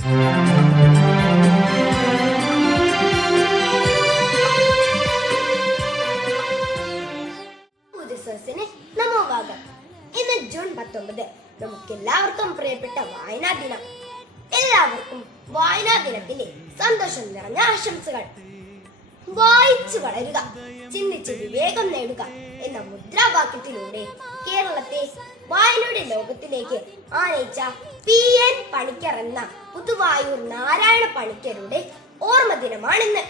നമോവാകം. ഇന്ന് ജൂൺ 19, നമുക്കെല്ലാവർക്കും പ്രിയപ്പെട്ട വായനാ ദിനം. എല്ലാവർക്കും വായനാ ദിനത്തിന്റെ സന്തോഷം നിറഞ്ഞ ആശംസകൾ. വായിച്ചു വളരുക, ചിന്തിച്ച് വിവേകം നേടുക എന്ന മുദ്രാവാക്യത്തിലൂടെ കേരളത്തെ വായനയുടെ ലോകത്തിലേക്ക് ആനയിച്ച P.N. പണിക്കർ എന്ന പുതുവായൂർ നാരായണ പണിക്കരുടെ ഓർമ്മ ദിനമാണിന്ന്.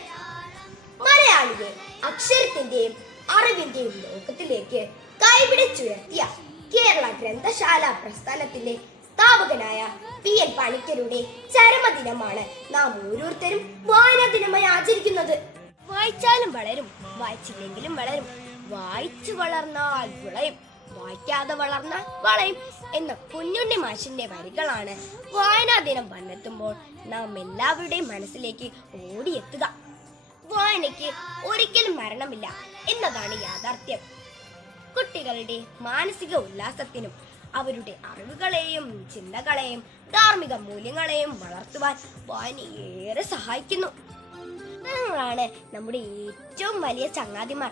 മലയാളിയെ അക്ഷരത്തിന്റെയും അറിവിന്റെയും ലോകത്തിലേക്ക് കൈപിടിച്ചുയർത്തിയ കേരള ഗ്രന്ഥശാല പ്രസ്ഥാനത്തിന്റെ സ്ഥാപകനായ P.N. പണിക്കരുടെ ചരമദിനമാണ് നാം ഓരോരുത്തരും വായനാ ദിനമായി ആചരിക്കുന്നത്. വായിച്ചാലും വളരും, വായിച്ചില്ലെങ്കിലും വളരും, വായിച്ചു വളർന്നാൽ വിളയും, വായിക്കാതെ വളർന്നാൽ വളയും എന്ന കുഞ്ഞുണ്ണി മാഷിന്റെ വരികളാണ് വായനാ ദിനം വന്നെത്തുമ്പോൾ നാം എല്ലാവരുടെയും മനസ്സിലേക്ക് ഓടിയെത്തുക. വായനയ്ക്ക് ഒരിക്കലും മരണമില്ല എന്നതാണ് യാഥാർത്ഥ്യം. കുട്ടികളുടെ മാനസിക ഉല്ലാസത്തിനും അവരുടെ അറിവുകളെയും ചിന്തകളെയും ധാർമ്മിക മൂല്യങ്ങളെയും വളർത്തുവാൻ വായന ഏറെ സഹായിക്കുന്നു. പുസ്തകങ്ങളാണ് നമ്മുടെ ഏറ്റവും വലിയ ചങ്ങാതിമാർ.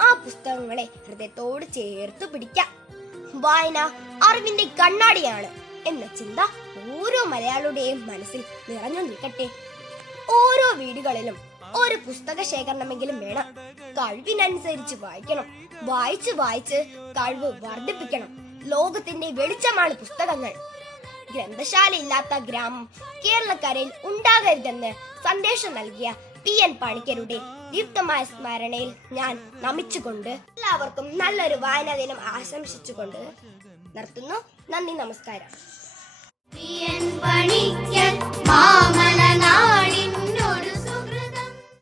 ആ പുസ്തകങ്ങളെ ഹൃദയത്തോട് ചേർത്ത് പിടിക്കാം. വായന അറിവിന്റെ കണ്ണാടിയാണ് എന്ന ചിന്ത ഓരോ മലയാളിയുടെയും മനസ്സിൽ നിറഞ്ഞു നിൽക്കട്ടെ. ഓരോ വീടുകളിലും ഒരു പുസ്തക ശേഖരണമെങ്കിലും വേണം. കഴിവിനനുസരിച്ച് വായിക്കണം. വായിച്ച് വായിച്ച് കഴിവ് വർദ്ധിപ്പിക്കണം. ലോകത്തിന്റെ വെളിച്ചമാണ് പുസ്തകങ്ങൾ. ഗ്രന്ഥശാല ഇല്ലാത്ത ഗ്രാമം കേരളക്കരയിൽ ഉണ്ടാകരുതെന്ന് സന്ദേശം നൽകിയ P.N. പണിക്കരുടെ ദീപ്തമായ സ്മരണയിൽ ഞാൻ നമിച്ചുകൊണ്ട് എല്ലാവർക്കും നല്ലൊരു വായനാ ദിനം ആശംസിച്ചുകൊണ്ട് നിർത്തുന്നു. നന്ദി, നമസ്കാരം. P.N.